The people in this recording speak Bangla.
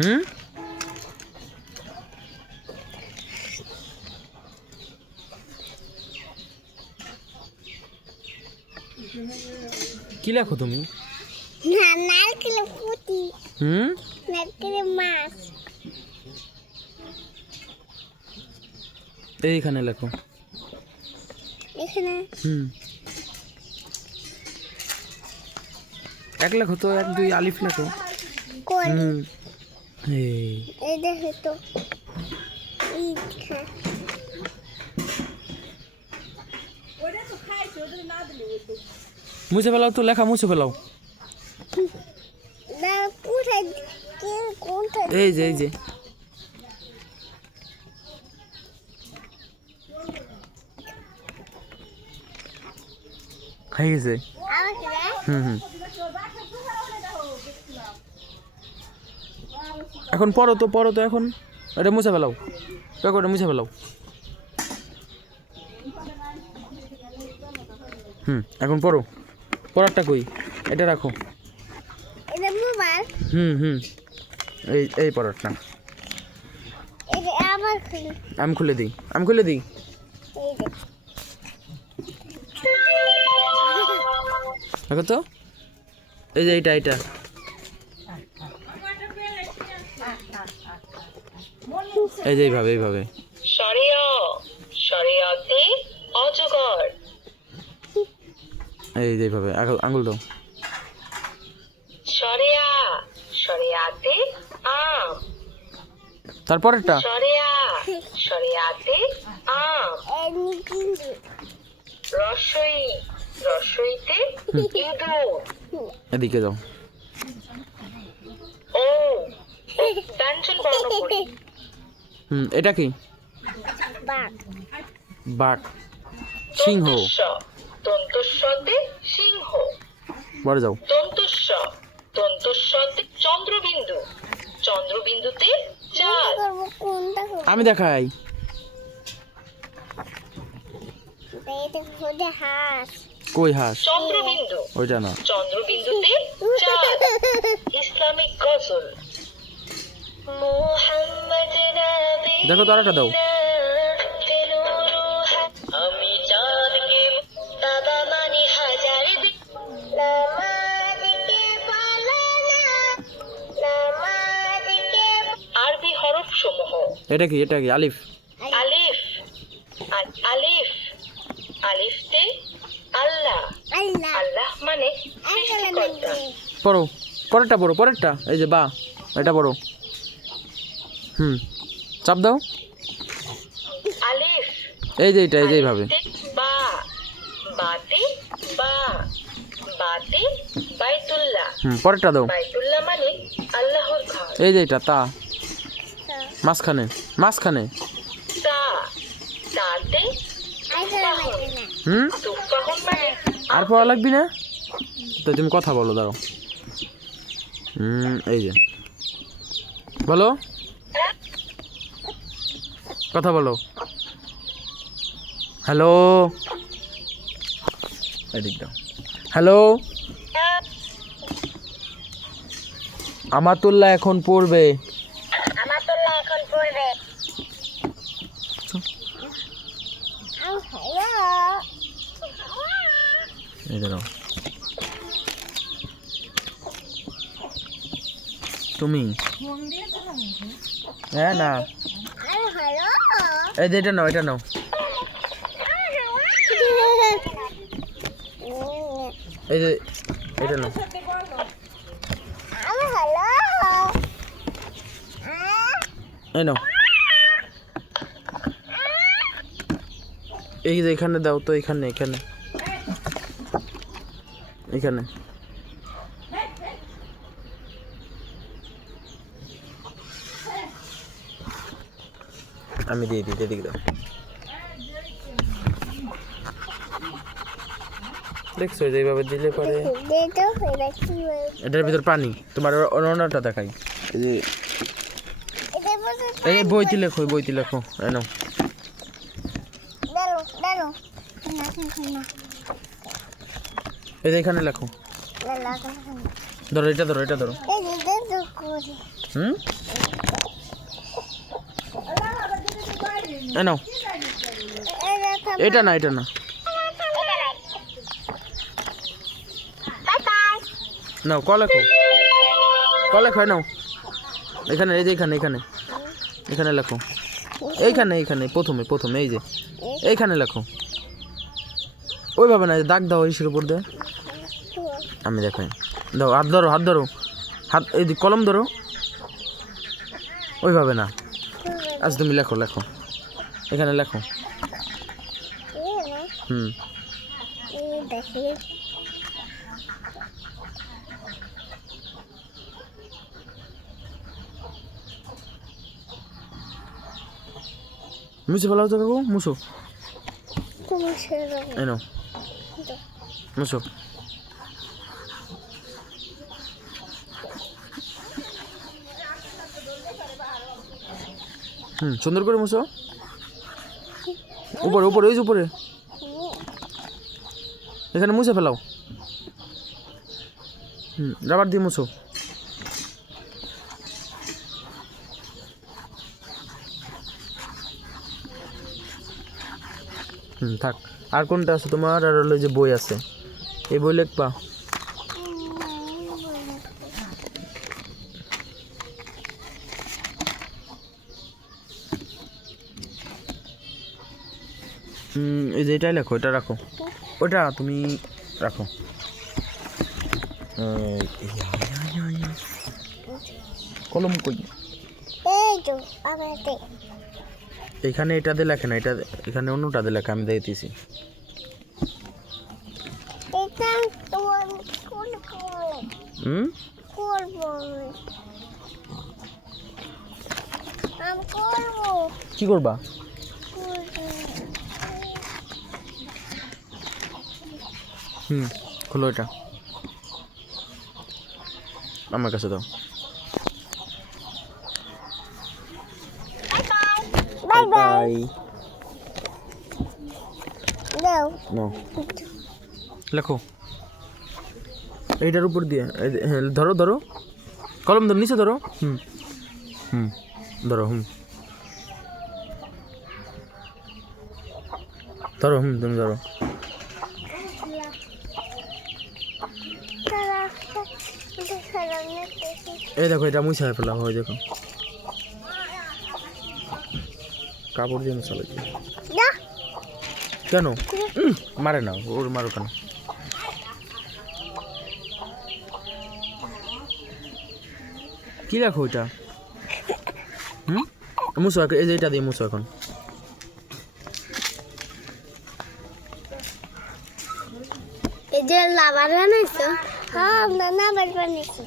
হুম কি লেখো তুমি? নারকেল ফুটি হুম নারকেল মাছ এইখানে লেখো। এখানে হুম এক লেখো তো, 1 2 আলিফ লেখো। কোন হুম এই দেখো তো ইট খা মুছে ফেলাও তো, লেখা মুছে ফেলাও। না কোথায় কোনটা এই যে এই যে হয়ে গেছে। আমাকে দেখ হুম হুম এখন পড়ো তো এখন এটা মুছে ফেলাও, ওটা মুছে ফেলাও। এখন পড়ো, পড়ারটা কই, এটা রাখো। এটা মোবাইল হুম এই পড়ারটা এটা আবার খুলি আমি খুলে দিই এই দেখ দেখো তো, এই যে এইটা এই যে এইভাবে শরিয়তে অজগর। এই যে এইভাবে আঙুল দাও। শরিয়াতে আম। তারপরেরটা শরিয়াতে আম। এমনি কিন্তু রসইতে ইঁদুর। এদিকে যাও। ও ব্যঞ্জন বর্ণ করি। এটা কি? বাঘ বাঘ। সিংহ। দন্তস্বতে সিংহ। পরে যাও। দন্তস্বতে চন্দ্রবিন্দুতে চাঁদ। করবো কোনটা করবো আমি দেখাই। এই দেখো যে হাঁস কই হাঁস? চন্দ্রবিন্দু। ওইটা না। চন্দ্রবিন্দুতে চাঁদ। ইসলামিক গজল। মুহাম্মদ নবী দেখো তো আরেকটা দাও। আমি চাঁদকে বাবা মানে হাজার আরবি হরফ সমূহ। এটা কি আলিফ। আলিফতে আল্লাহ। আল্লাহ আল্লাহ মানে সৃষ্টিকর্তা। পরেরটা এই যে বা, এটা পড়ো। চাপ দাও। আলিফ এই যে এইভাবে। বা বাতে বাইতুল্লাহ। পরেরটা দাও। বাইতুল্লাহ মানে আল্লাহর ঘর। এই যে এটা তা, মাঝখানে তাতে তুফাহুন মানে আর পড়া লাগবি না তো, তুমি কথা বলো, দাও। এই যে বলো, কথা বলো। হ্যালো, এদিক দাও। হ্যালো, আমাতুল্লাহ এখন পড়বে। আমাতুল্লাহ এখন পড়বে এই দাও তুমি। হ্যাঁ না, এই যে এটা নাও এই যে এটা নাও। এই নাও, এই যে এখানে দাও তো, এখানে আমি দিয়ে দিই, এদিকে দাও। দেখছো এইভাবে দিলে পরে এটার ভিতর পানি। তোমার অন্যটা দেখাই, এই যে এই বইতে লেখো এনো। এই যে এখানে লেখো। ধরো এটা ধরো। করে হুম নাও এটা না এটা না বাই বাই নাও ক লেখো নাও এখানে এই যে এখানে এখানে এখানে লেখো এইখানে এইখানে প্রথমে এই যে এইখানে লেখো ওইভাবে না দাগ দাও ইসের উপর দিয়ে আমি দেখাই দাও হাত ধরো হাত এই কলম ধরো ওইভাবে না আচ্ছা তুমি লেখো এখানে লেখো হুম দেখি মুছে ফেলাও তো কাকু মুছো তুমি ছেড়ে এই নাও মুছো সুন্দর করে মুছো উপরে ওই যে উপরে এখানে মুছে ফেলাও রাবার দিয়ে মুছো থাক আর কোনটা আছে তোমার আর হলো যে বই আছে এই বই লিখবা এই যে এটাই লেখো এটা রাখো ওটা তুমি রাখো কলম কই এই তো আমাতে এখানে এটাতে লেখে না এটা এখানে অন্যটাতে লেখা আমি দেখতেছি এটা তোমার কোন করবো আমি করবো কি করবা খোলো এটা আমার কাছে দাও বাই বাই দাও নাও লেখো এইটার উপর দিয়ে হ্যাঁ ধরো কলম ধরো নিচে ধরো ধরো তুমি ধরো এই দেখো এটা মুছে ফেলা হয় দেখো কাপড় দিয়ে মশলা কেন মারে না ওর মারো কেন কি রাখো ওইটা মুছো এই যে এটা দিয়ে মুছো এখন এই যে লাভার বানাইছো হ্যাঁ না বানাইছো